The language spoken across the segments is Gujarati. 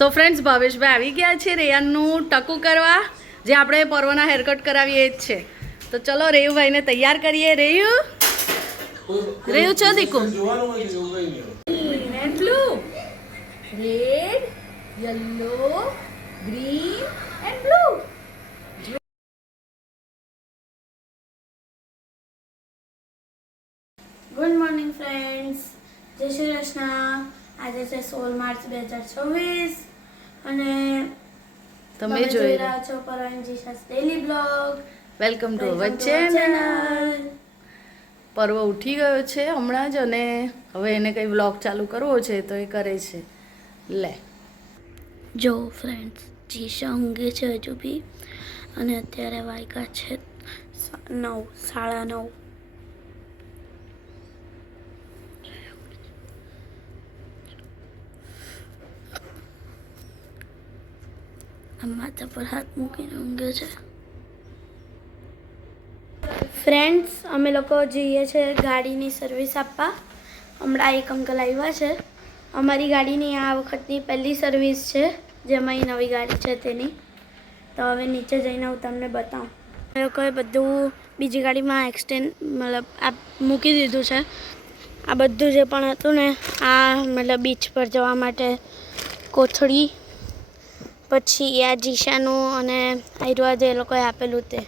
સો ફ્રેન્ડ્સ, ભાવેશભાઈ આવી ગયા છે રેયાનનું ટકું કરવા, જે આપણે પર્વના હેરકટ કરાવીએ જ છે. તો ચલો રેયુભાઈને તૈયાર કરીએ. રેયુ છો દીકુ? Blue, red, yellow, green and blue. Good morning friends, જય શ્રી કૃષ્ણ. આજે છે 16 માર્ચ 2024 અને તમે જોઈ રહ્યા છો પરવાનજીશાસ daily blog. Welcome to our channel. Parv ઉઠી ગયો છે હમણાં જ, અને હવે એને કંઈ વ્લોગ ચાલુ કરવો છે તો એ કરે છે. લે જો ફ્રેન્ડ્સ, જીશા ઊંઘે છે હજુ બી, અને અત્યારે વાગ્યા છે 9, 9:30. માથા પર હાથ મૂકીને ઊંઘે છે. ફ્રેન્ડ્સ, અમે લોકો જઈએ છીએ ગાડીની સર્વિસ આપવા. હમણાં એક અંકલ આવ્યા છે. અમારી ગાડીની આ વખતની પહેલી સર્વિસ છે, જેમાં એ નવી ગાડી છે તેની. તો હવે નીચે જઈને હું તમને બતાવું. એ લોકોએ બધું બીજી ગાડીમાં એક્સટેન્ડ મતલબ આ મૂકી દીધું છે. આ બધું જે પણ હતું ને, આ મતલબ બીચ પર જવા માટે કોથળી, પછી આ જીશાનું અને આયરવા જે એ લોકોએ આપેલું તે.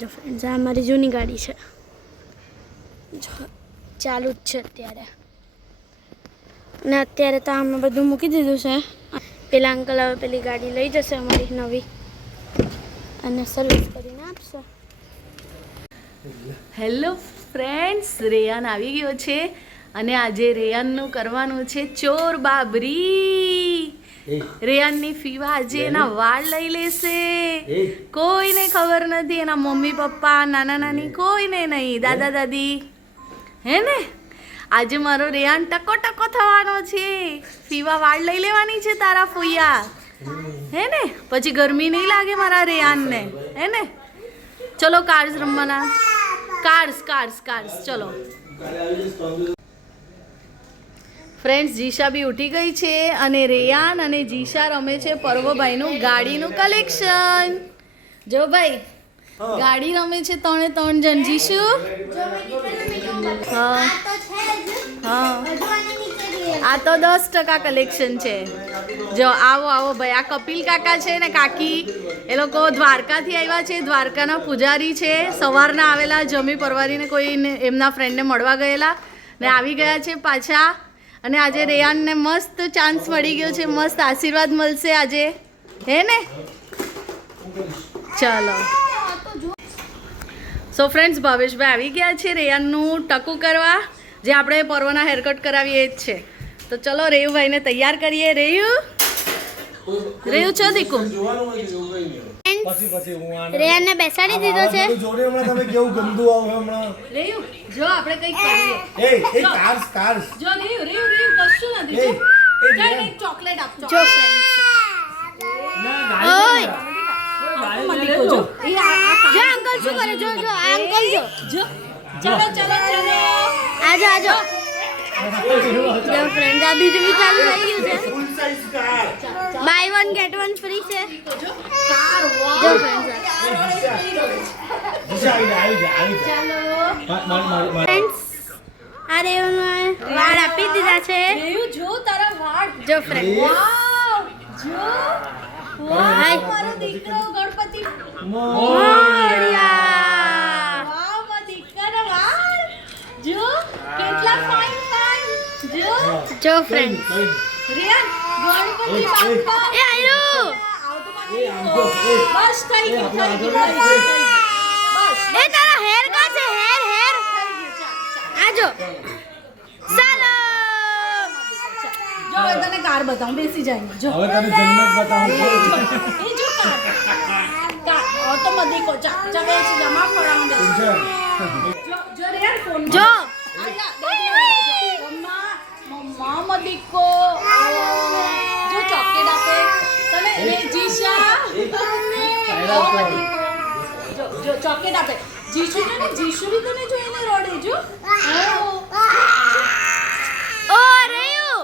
જો ફ્રેન્ડ્સ, આ મારી જૂની ગાડી છે, જો ચાલુ જ છે અત્યારે. અને અત્યારે તો અમે બધું મૂકી દીધું છે. પેલા અંકલ હવે પેલી ગાડી લઈ જશે અમારી નવી, અને સર્વિસ કરીને આપશે. હેલો ફ્રેન્ડ્સ, રેયાન આવી ગયો છે, અને આજે રેયાનનું કરવાનું છે ચોર બાબરી. રેયાનની ફીવા આજે એના વાળ લઈ લેશે. કોઈને ખબર નથી, એના મમ્મી પપ્પા, નાના નાની કોઈને નહીં, દાદા દાદી, હે ને? આજે મારો રેયાન ટકો ટકો થવાનો છે. ફીવા વાળ લઈ લેવાની છે તારા ફૂયા, હે ને? પછી ગરમી નહીં લાગે મારા રેયાનને, હે ને? ચલો કાર્સ રમવાના. કાર્સ કાર્સ કાર્સ ચલો. ફ્રેન્ડ્સ, જીશા બી ઉઠી ગઈ છે, અને રેયાન અને જીશા રમે છે પર્વભાઈનું ગાડીનું કલેક્શન. જો ભાઈ, ગાડી રમે છે 3 જણ. જીશુ, હા હા, આ તો 10% કલેક્શન છે. જો આવો આવો ભાઈ, આ કપિલ કાકા છે ને કાકી, એ લોકો દ્વારકાથી આવ્યા છે. દ્વારકાના પૂજારી છે. સવારના આવેલા, જમી પરવારીને કોઈને એમના ફ્રેન્ડને મળવા ગયેલા ને આવી ગયા છે પાછા. અને આજે રેયાનને મસ્ત ચાન્સ મળી ગયો છે, મસ્ત આશીર્વાદ મળશે આજે, હે ને? ચાલો. સો ફ્રેન્ડ્સ, ભાવેશભાઈ આવી ગયા છે રેયાનનું ટકું કરવા, જે આપણે પર્વના હેરકટ કરાવીએ જ છે. તો ચલો રેયુભાઈને તૈયાર કરીએ. રેયુ છો દીકુ? રેયાનને બેસાડી દીધો છે. રેયુ, જો આપણે કંઈક કરીએ. જો રેયુ કશું નથી. જો કઈ નહીં, ચોકલેટ આપજો. જો ફ્રેન્ડ્સ, ઓય જો અંકલ શું કરે? જો જો આ અંકલ જો. ચલો ચલો ચલો, આજો આજો. જો ફ્રેન્ડ્સ, આ બીજું બી ચાલુ થઈ ગયું છે. બાય 1 ગેટ 1 ફ્રી છે. જો કાર, વાહ. જો ફ્રેન્ડ્સ, ફ્રેન્ડ્સ, આ રેવને વાળ આપી દીધા છે. રેયુ, જો તારા વાળ. જો ફ્રેન્ડ્સ, વાવ, જો હાય. મારો દીકરો ગણપતિ. મોરિયા. વાવ, મારા દીકરાના વાળ. જો કેટલા ફાઇન ફાઇન. જો ફ્રેન્ડ્સ, રિયાન, ગણપતિ બાપ્પા. એ આયરો. બસ થઈ ગયું, થઈ ગયું. બસ એ તારા હેર કા છે? હેર આજો. ચાલો. જો હવે તને કાર બતાવું, બેસી જાય. જો હવે તને જન્નત બતાવું. એ જો કાર ઓટોમેટિક ચા ચા બેસી જમા ફરામ બેસી. જો રિયાન ફોન જો મમ્મા મદિકો. જો ચોકલેટ આપે તને. રે જીશા, જો ચોકલેટ આપે. જીશુ ને જીશુ બી તને જોઈને રોડે. જો ઓ રેયુ.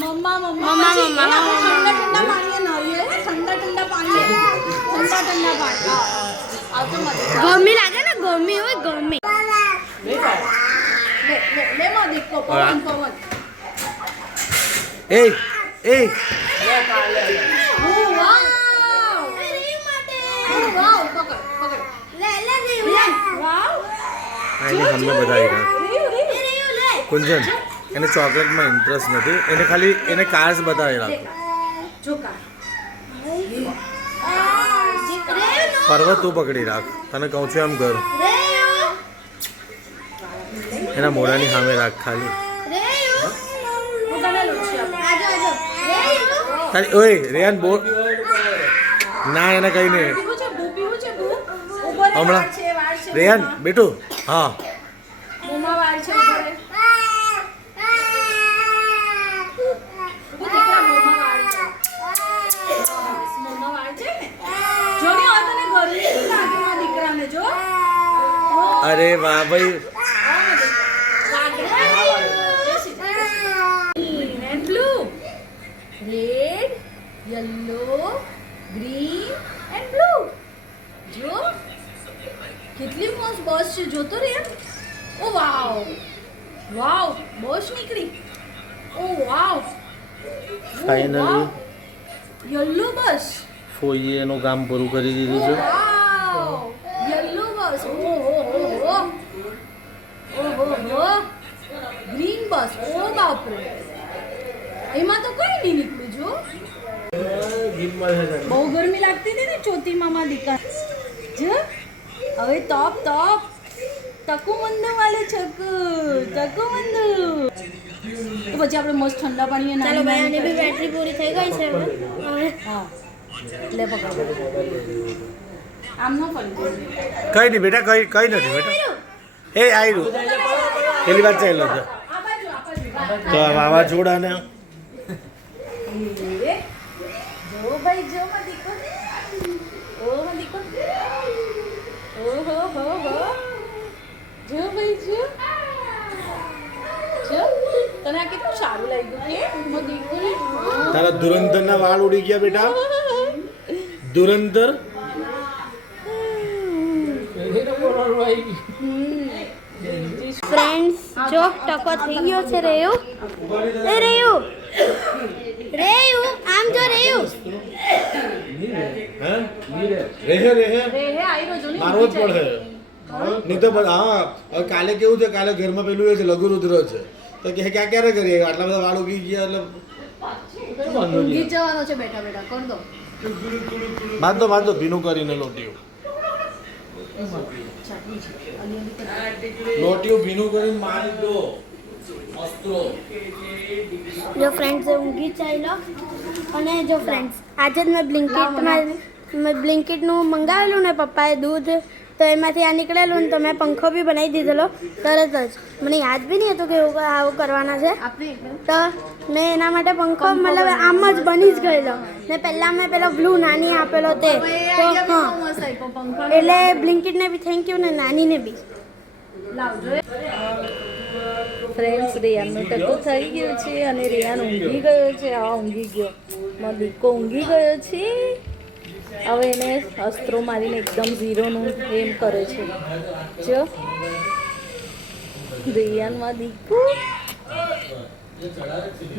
મમ્મા મમ્મા ઠંડા પાણીએ નહાવીએ ઠંડા પાણી ગરમી લાગે ને ગરમી હોય ગરમી લે મો દીકો પવન એ એ અમને બતાવી કુંજન એને ચોકલેટમાં ઇન્ટરેસ્ટ નથી એને ખાલી એને કાર્સ બતાવી રાખો પર્વત તું પકડી રાખ તને કહું છું એમ કર એના મોઢાની સામે રાખ ખાલી તારી ઓય રેયાન બોલ ના એને કઈ નહીં હમણાં રેયાન બેટું હા અરે વાહ ભાઈ red yellow green and blue જો કેટલી મસ્ત બસ છે જોતો રે ઓ વાવ વાવ બસ નીકળી ઓ વાવ ફાઇનલી યલો બસ ફોઈએ એનું કામ પૂરું કરી દીધું છે વાવ યલો બસ ઓ ગ્રીન બસ ઓ બાપરે એમાં તો કોઈ નહીં નીકળ્યું જો બહુ ગરમી લાગતી હતી ને ચોથી મામા દીકા જો હવે તપ તકુ મંદુ વાલે છકુ તકુ મંદુ તો પછી આપણે મસ્ત ઠંડા પાણીએ ચાલો ભાઈ આની બી બેટરી પૂરી થઈ ગઈ છે હવે હા લે પકડ આમ ન પડી કઈ નહીં બેટા કઈ નથી બેટા એ આવ્યું પેલી વાર ચાલ્યો છે તો આ વાવાઝોડા ને જો ભાઈ જો માં દીકો ઓ માં દીકો ઓ હો જો ભાઈ જો તને આ કેટલું સારું લાગ્યું કે માં દીકો તારા ધુરંધર ના વાળ ઉડી ગયા બેટા ધુરંધર ફ્રેન્ડ્સ જો ટકો થઈ ગયો છે રેયુ આમ જો રેયુ રેહે આયરો જો ને મારવો જ પડે નહીં તો હા હવે કાલે કેવું છે કાલે ઘરમાં પેલું એ છે લઘુરુદ્ર છે તો કે ક્યારે કરીએ આટલા બધા વાળ ઉગી ગયા એટલે ઊંઘી જવાનો છે બેઠા કર દો બાંધો ભીનું કરીને લોટીયું ભીનું કરીને મારી દો અસ્ત્રો જો ફ્રેન્ડ્સ ઊંઘી ચાલ્યો અને જો ફ્રેન્ડ્સ આજે જ મેં બ્લિંકિટનું મંગાવેલું ને પપ્પાએ દૂધ તો એમાંથી આ નીકળેલું ને તો મેં પંખો બી બનાવી દીધેલો તરત જ મને યાદ બી નહીં હતું કે આવું કરવાના છે તો મેં એના માટે પંખો મતલબ આમ જ બની જ ગયેલો ને પહેલાં મેં પેલો બ્લુ નાની આપેલો તે તો હા એટલે બ્લિંકિટને બી થેન્ક યુ ને નાનીને બી ફ્રેન્ડ્સ રિયાનનું ટકો થઈ ગયું છે અને રિયાન ઊંઘી ગયો છે ઊંઘી ગયો મારો દીકો ઊંઘી ગયો છે હવે એને અસ્ત્રો મારીને એકદમ ઝીરોનું એમ કરે છે જો રિયાનમાં દીકુ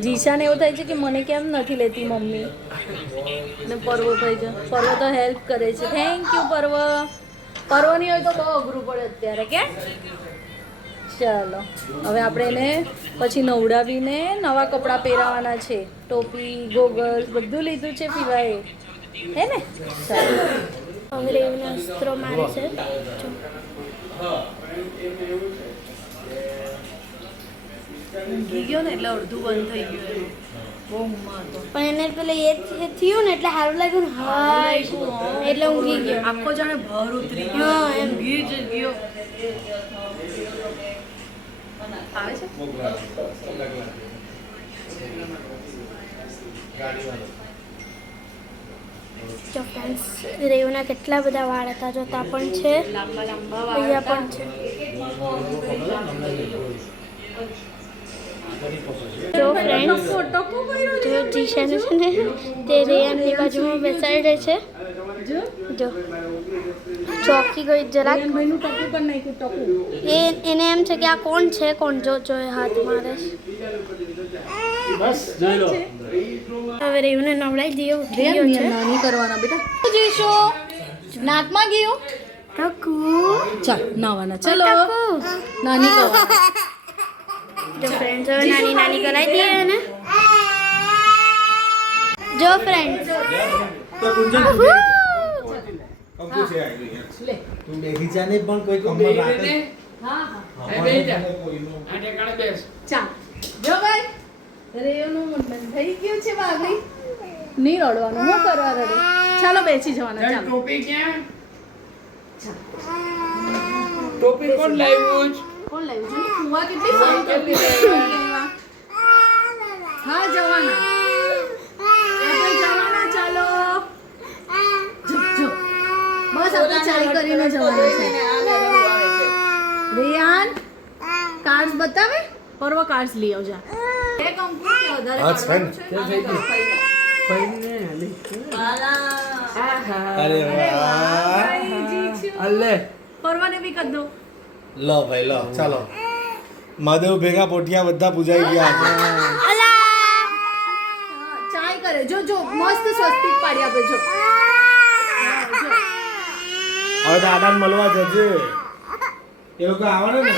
જીશાને એવું થાય છે કે મને કેમ નથી લેતી મમ્મી ને પર્વભાઈ જો પર્વ તો હેલ્પ કરે છે થેન્ક યુ પર્વ નહીં હોય તો બહુ અઘરું પડે અત્યારે કે ચાલો હવે આપણે એને પછી નવડાવીને નવા કપડાં પહેરાવાના છે ટોપી ગોગલ્સ બધું લીધું છે પીવાએ હે ને ચાલો હવે રેવને અસ્ત્રો મારે છે ઊંઘી ગયો ને એટલે અડધું બંધ થઈ ગયું બહુ ઊંઘમાં હતો પણ એને પેલે એ થયું ને એટલે સારું લાગ્યું ને હાય એટલે ઊંઘી ગયો આખો જાણે ભર ઉતરી હા, ગયો એમ. ઊંઘી જ ગયો આવે છે જો ફ્રેન્ડ્સ રેવના કેટલા બધા વાળ હતા જોતા પણ છે લાંબા લાંબા અહીંયા પણ છે જો ફ્રેન્ડ્સ જો જીશાને છે ને તે રેયાનની બાજુમાં બેસાડે છે. જો ચોકી ગઈ જરાક. એને એમ છે કે આ કોણ છે કોણ. જો જો એ હાથ મારે છે. હવે રેયુને નવડાવી દઈએ. ઉઠી ગયો છે. નાની કરવાના બેટા જઈશો નાકમાં ગયો ટકુ ચાલ નાવાના ચલો નાની કરવાના. જો ફ્રેન્ડ્સ હવે નાની નાની કરાવી દઈએ એને. જો ફ્રેન્ડ્સ તો ગુંજન કંકુ છે લે તું બેસી જા ને પણ કોઈ કમર રાખે. હા હા કોઈનું ચાલ જો ભાઈ રેયોનું મુંડન થઈ ગયું છે બાબરી. નહીં રડવાનું હું કરવા રડે. ચાલો બેસી જવાના ચાલો. ટોપી ક્યાં? ટોપી કોણ લાવ્યું છે? કોણ લાવ્યું છે કુવા કેટલી સારી ટોપી લાવ્યા. હા જવાના આપણે જવાના ચાલો. જો જો બસ આપણે ચાલી કરીને જવાના છે. રેયાન કાર્ડ્સ બતાવે પરવ કાર્ડ્સ લઈ આવજા. એક અંકુ કે વધારે હા, કાઢવાનું છે છે અને અરે વાહ અલ્લે પરવાને બી કરી દો. લો ભાઈ લો ચાલો મહાદેવ ભેગા પોઠિયા બધા પૂજાઈ ગયા છે. ચાય કરે જો જો મસ્ત સ્વસ્તિક પાડી આપે જો. હવે દાદાને મળવા જજે. એ લોકો આવવાના ને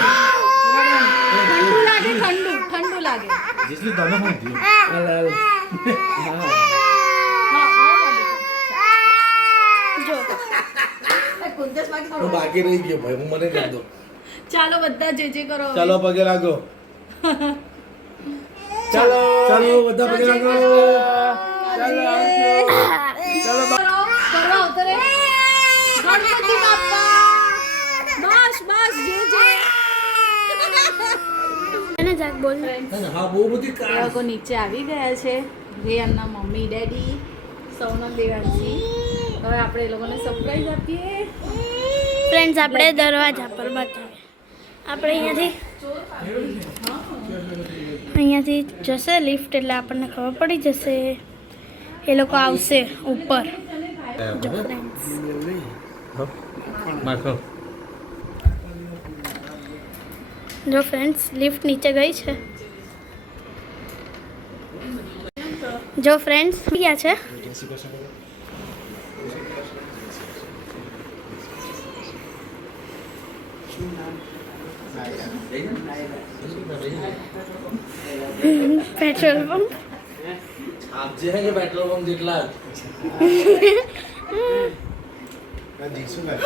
ઠંડુ લાગે ઠંડુ ઠંડુ લાગે. જેટલી તને હું થયું અલ્લે અલ્લે હા આવો જો કુંજસ બાકી હું બાકી રહી ગયો ભાઈ હું મને કરી દો. ચાલો બધા જે જે કરો. ચાલો પગે લાગો. ચાલો ચાલો બધા પગે લાગો. કરો કરવા ઉતરે ગણપતિ બાપ્પા. બસ બસ જે જે એને જાગ બોલ. હા બહુ બધી એ કાર લોકો નીચે આવી ગયા છે. રેયાનના મમ્મી ડેડી સૌના દેવાંશી. હવે આપણે એ લોકોને સરપ્રાઈઝ આપીએ. ફ્રેન્ડ્સ આપણે દરવાજા પર બતાવે. આપણે અહીંયાથી જશે લિફ્ટ એટલે આપણને ખબર પડી જશે એ લોકો આવશે ઉપર. જો ફ્રેન્ડ્સ માખો જો ફ્રેન્ડ્સ લિફ્ટ નીચે ગઈ છે. જો ફ્રેન્ડ્સ ગયા છે. પેટ્રોલ પંપ આપ જે હે કે પેટ્રોલ પંપ જેટલા જીસુ ભાઈ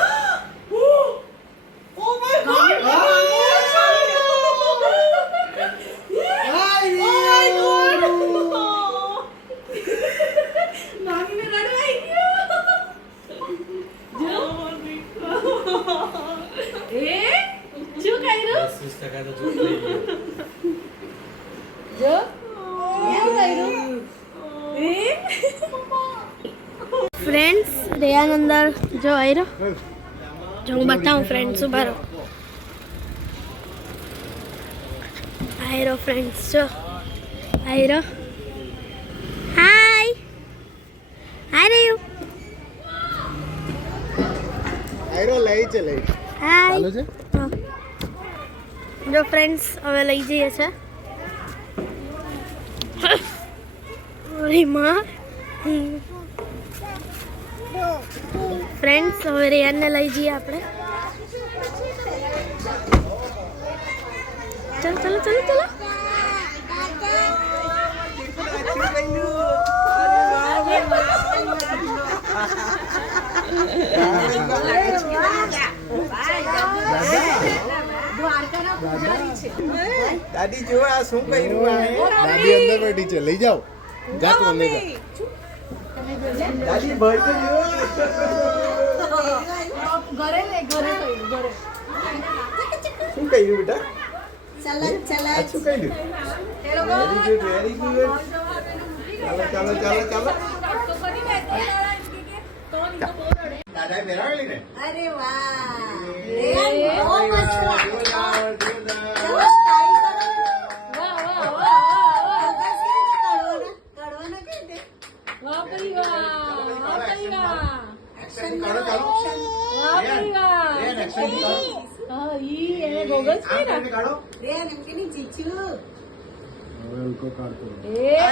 ફ્રેન્ડ્સ રેયાન અંદર જો આવ્યો. જો હું બતાવું ફ્રેન્ડ્સ ઉભા રહો. આયરો ફ્રેન્ડ્સ જો આયરો. હાય હાય રેયુ. આયરો લઈ છે લઈ હાય ચાલુ છે. હા. જો ફ્રેન્ડ્સ હવે લઈ જઈએ છે. અરે માં ફ્રેન્ડ્સ હવે રેયાનને લઈ જઈએ આપણે. ચલો ચલો ચલો ચલો. દાદી જો આ શું કર્યું આ દાદી અંદર બેઠી છે લઈ જાઓ જા તું અંદર જા. દાદી ભાઈ તો જો ઘરે લે ઘરે કહ્યું ઘરે. શું કર્યું બેટા ચલત આ શું કર્યું એ લોકો વેરી ગુડ ચાલો ચાલો ચાલો ચાલો દાદા પહેરાવેલી ને અરે વાહ વાહ, બહુ મસ્ત વાહ, લાગે. જોરદાર, જોરદાર. ચલો સ્ટાઈલ કરો. વાહ વાહ વાહ વાહ વાહ વાપરી વાપરી એક્શન કાઢો ચાલો વાપરી રેન એક્શન કાઢો હા ઈ એને ગોગલ્સ આમ પહેર્યા કરીને કાઢો રેન એમ કે નહીં જીજુ એ